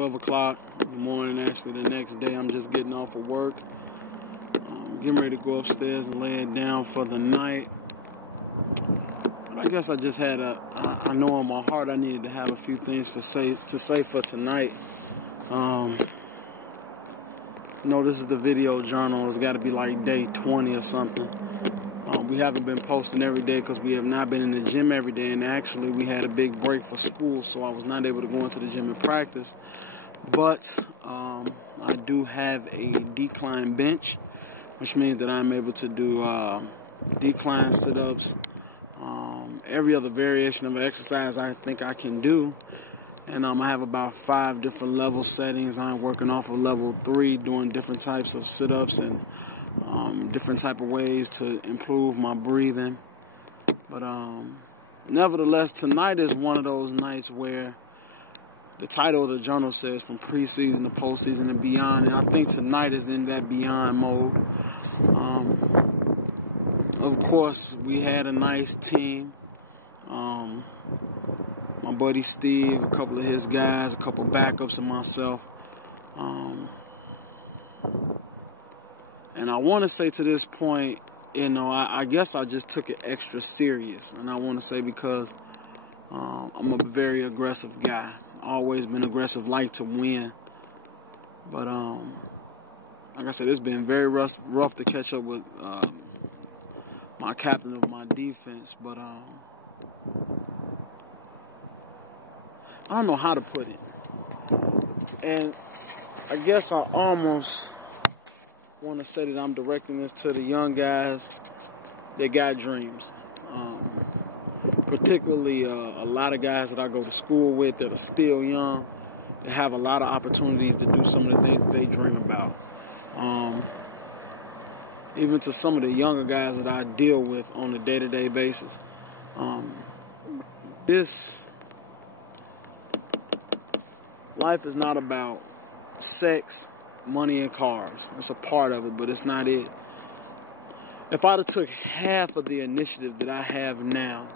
12 o'clock in the morning, actually the next day. I'm just getting off of work. Getting ready to go upstairs and lay it down for the night. But I guess I just had I know in my heart I needed to have a few things to say for tonight. This is the video journal. It's got to be like day 20 or something. We haven't been posting every day because we have not been in the gym every day. And actually, we had a big break for school, so I was not able to go into the gym and practice. But I do have a decline bench, which means that I'm able to do decline sit-ups, every other variation of exercise I think I can do. And I have about 5 different level settings. I'm working off of level 3, doing different types of sit-ups and different type of ways to improve my breathing. But nevertheless, tonight is one of those nights where the title of the journal says from preseason to postseason and beyond. And I think tonight is in that beyond mode. Of course, we had a nice team. My buddy Steve, a couple of his guys, a couple backups, and myself. And I want to say to this point, I guess I just took it extra serious. And I want to say because I'm a very aggressive guy. Always been aggressive, like to win. But like I said, it's been very rough to catch up with my captain of my defense. But I don't know how to put it. And I guess I almost want to say that I'm directing this to the young guys that got dreams. Particularly a lot of guys that I go to school with that are still young, that have a lot of opportunities to do some of the things that they dream about. Even to some of the younger guys that I deal with on a day-to-day basis. This life is not about sex, money, and cars. It's a part of it, but it's not it. If I'd have took half of the initiative that I have now,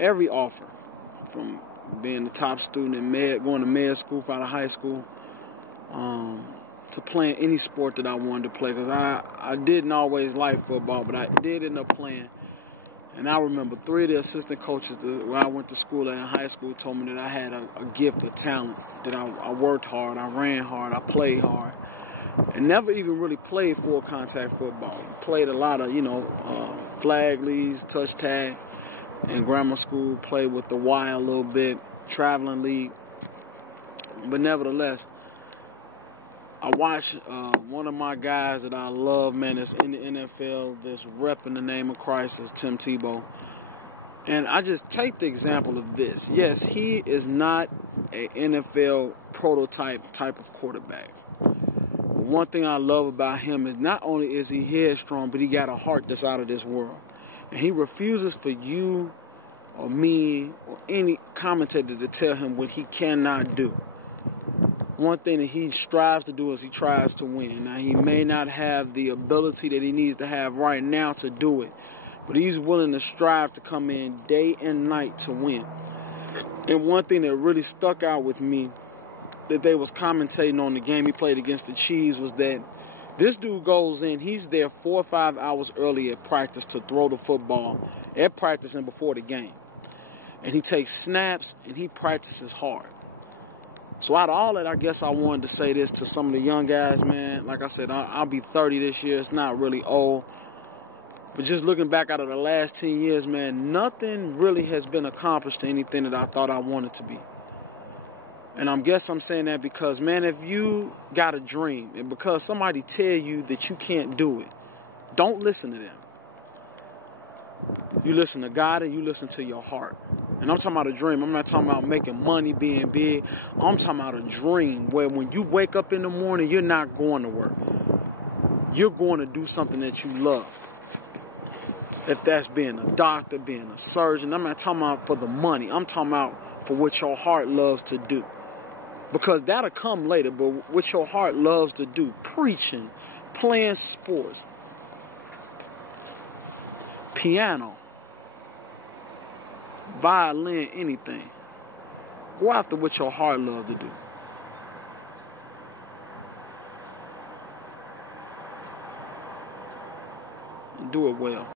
every offer, from being the top student in going to med school out of high school, to playing any sport that I wanted to play, because I didn't always like football, but I did end up playing. And I remember 3 of the assistant coaches where I went to school at in high school told me that I had a gift, a talent, that I worked hard, I ran hard, I played hard, and never even really played full contact football. Played a lot of, flag leagues, touch tag. In grammar school, played with the Y a little bit, traveling league. But nevertheless, I watched one of my guys that I love, man, that's in the NFL, that's repping the name of Christ, is Tim Tebow. And I just take the example of this. Yes, he is not an NFL prototype type of quarterback. But one thing I love about him is not only is he headstrong, but he got a heart that's out of this world. And he refuses for you or me or any commentator to tell him what he cannot do. One thing that he strives to do is he tries to win. Now, he may not have the ability that he needs to have right now to do it, but he's willing to strive to come in day and night to win. And one thing that really stuck out with me that they was commentating on the game he played against the Chiefs was that this dude goes in, he's there 4 or 5 hours early at practice to throw the football, at practice and before the game. And he takes snaps and he practices hard. So out of all that, I guess I wanted to say this to some of the young guys, man. Like I said, I'll be 30 this year. It's not really old. But just looking back out of the last 10 years, man, nothing really has been accomplished to anything that I thought I wanted to be. And I guess I'm saying that because, man, if you got a dream and because somebody tell you that you can't do it, don't listen to them. You listen to God and you listen to your heart. And I'm talking about a dream. I'm not talking about making money, being big. I'm talking about a dream where when you wake up in the morning, you're not going to work. You're going to do something that you love. If that's being a doctor, being a surgeon. I'm not talking about for the money. I'm talking about for what your heart loves to do. Because that'll come later, but what your heart loves to do. Preaching, playing sports, piano, violin, anything. Go after what your heart loves to do. Do it well.